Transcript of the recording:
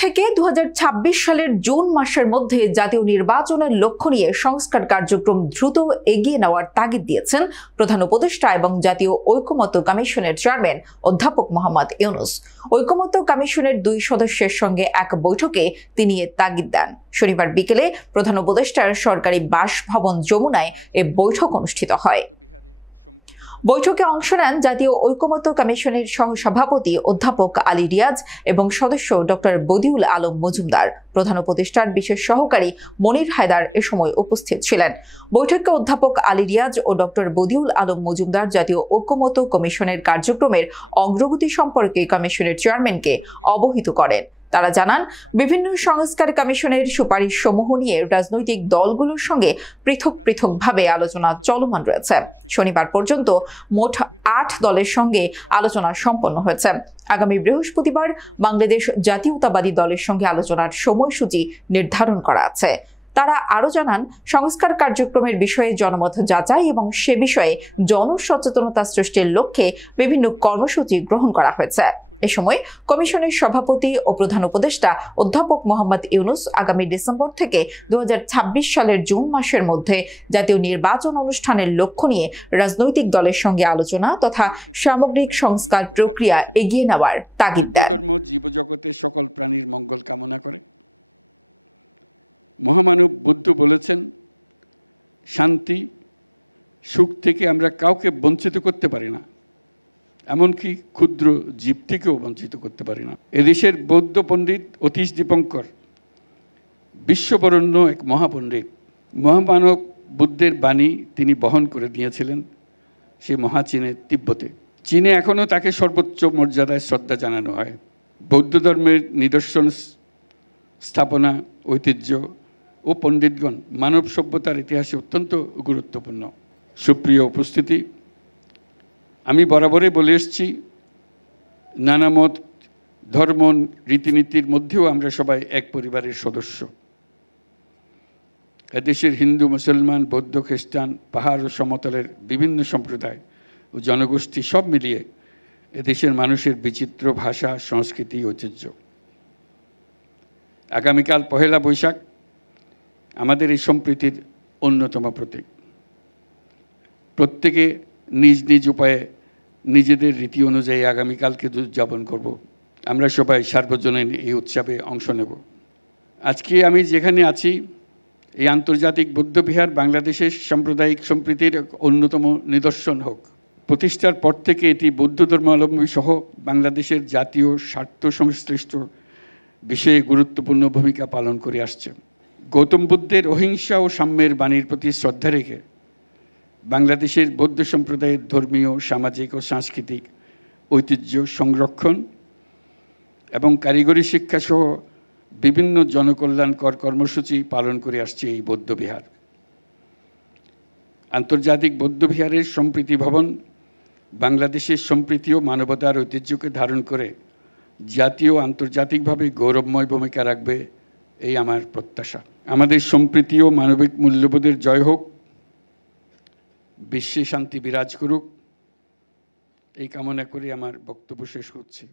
থেকে 2026 সালের জুন মাসের মধ্যে জাতীয় নির্বাচনের লক্ষ্য নিয়ে সংস্কার কার্যক্রম দ্রুত এগিয়ে নেওয়ার তাগিদ দিয়েছেন প্রধান উপদেষ্টা এবং জাতীয় ঐকমত্য কমিশনের চেয়ারম্যান অধ্যাপক মোহাম্মদ ইউনূস। ঐকমত্য কমিশনের 2 সদস্যের সঙ্গে এক বৈঠকে তিনি এ তাগিদ দেন। শনিবার বিকেলে প্রধান উপদেষ্টার সরকারি বাসভবন যমুনায় এ বৈঠক অনুষ্ঠিত হয়। বৈঠকে অংশ নেন জাতীয় ঐকমত্য কমিশনের সহসভাপতি অধ্যাপক আলী রিয়াজ এবং সদস্য ডক্টর বদিউল আলম মজুমদার। প্রধান উপদেষ্টার বিশেষ সহকারী মনির হায়দার এ সময় উপস্থিত ছিলেন। বৈঠকে অধ্যাপক আলী রিয়াজ ও ডক্টর বদিউল আলম মজুমদার জাতীয় ঐকমত্য কমিশনের কার্যক্রমের অগ্রগতি সম্পর্কে কমিশনের চেয়ারম্যানকে অবহিত করেন। তারা জানান, বিভিন্ন সংস্কার কমিশনের সুপারিশ সমূহ নিয়ে রাজনৈতিক দলগুলোর সঙ্গে পৃথকভাবে আলোচনা চলমান রয়েছে। শনিবার পর্যন্ত মোট 8 দলের সঙ্গে আলোচনা সম্পন্ন হয়েছে। আগামী বৃহস্পতিবার বাংলাদেশ জাতীয়তাবাদী দলের সঙ্গে আলোচনার সময়সূচি নির্ধারণ করা আছে। তারা আরও জানান, সংস্কার কার্যক্রমের বিষয়ে জনমত যাচাই এবং সে বিষয়ে জনসচেতনতা সৃষ্টির লক্ষ্যে বিভিন্ন কর্মসূচি গ্রহণ করা হয়েছে। এ সময় কমিশনের সভাপতি ও প্রধান উপদেষ্টা অধ্যাপক মোহাম্মদ ইউনূস আগামী ডিসেম্বর থেকে 2026 সালের জুন মাসের মধ্যে জাতীয় নির্বাচন অনুষ্ঠানের লক্ষ্য নিয়ে রাজনৈতিক দলের সঙ্গে আলোচনা তথা সামগ্রিক সংস্কার প্রক্রিয়া এগিয়ে নেওয়ার তাগিদ দেন। ধর্ম জীবজগতের সকল প্রাণীর মঙ্গল কামনা করে। মহামানব বুদ্ধ বলেছেন, শান্তি সুখ থেকে আমরা কাউকে বঞ্চিত করতে পারি না, এমনকি ক্ষুদ্র জীব থেকেও বঞ্চিত করতে পারি না। এদেশের বৌদ্ধ পণ্ডিত অতীশ দীপঙ্কর বিশ্ববরণ্য এক মহাপণ্ডিত। মহামানব বুদ্ধের বাণী তিনি বহন করে দিয়েছিলেন সে মহাচীনের তিব্বতে। চীনে এখনও তাকে সর্বোচ্চ মর্যাদায় শ্রদ্ধা জানানো হয়। বৌদ্ধ ধর্মের নিদর্শন স্থাপনা, ঐতিহ্য ও পণ্ডিতগণ মানব সভ্যতার ইতিহাসে অত্যন্ত গুরুত্বপূর্ণ। সুপ্রিয় উপস্থিতি, আমি বরাবরই বলে এসেছি, নানা মত, ধর্ম, রীতিনীতির মধ্যেও আমরা সবাই এক পরিবারের সদস্য। এদেশের হিন্দু, মুসলমান, বৌদ্ধ, খ্রিস্টান, পাহাড় ও সমতলের বিভিন্ন সম্প্রদায় ও জনগোষ্ঠী সব মিলিয়ে এদেশের মানুষের বিচিত্র ভাষা, সংস্কৃতি, ঐতিহ্য। আগামীকাল পহেলা বৈশাখ আমাদের এই সম্প্রীতির অন্যতম প্রতীক। প্রত্যেকে নিজ নিজ উপায়ে নিজেদের রীতি অনুযায়ী আগামীকালকে উদযাপন করব। আমরা সবাই সার্বজনীন এই উৎসবে অংশ নেব। আজকে আমি যেখানে আছি, এই আন্তর্জাতিক বৌদ্ধবিহার বাংলাদেশের সাম্প্রদায়িক সম্প্রীতির অন্যতম নিদর্শন হোক। প্রতিষ্ঠার পর থেকে এটি বৌদ্ধ ধর্মাবলম্বী সহ বাংলাদেশের জাতীয় স্বার্থ সংশ্লিষ্ট বিষয়ে গুরুত্বপূর্ণ ভূমিকা পালন করে আসছে। গৌতম বুদ্ধের অহিংসা ও সাম্যের বাণীর প্রতি শ্রদ্ধা রেখে বাংলাদেশের বৌদ্ধ সম্প্রদায়ের ধর্মীয়, সামাজিক ও সাংস্কৃতিক ঐতিহ্য সংরক্ষণ এবং কারিগরি শিক্ষাসহ বিভিন্ন জনকল্যাণকর কর্মসূচি পালন করে আসছে এই বৌদ্ধবিহার। আন্তর্জাতিক বৌদ্ধবিহারের সম্প্রীতি ভবন বাংলাদেশের সম্প্রীতি ও মানবতার ঐতিহ্যকে ধারণ করে জাতীয় আন্তর্জাতিকভাবে গৌরবময় ভূমিকা রাখবে, এই আমার প্রত্যাশা। আমাদের সম্প্রীতি ও মানবিক মূল্যবোধের জয় হোক, বিশ্বে শান্তি বিরাজ করুক, এই কামনা করে আমার বক্তব্য শেষ করছি।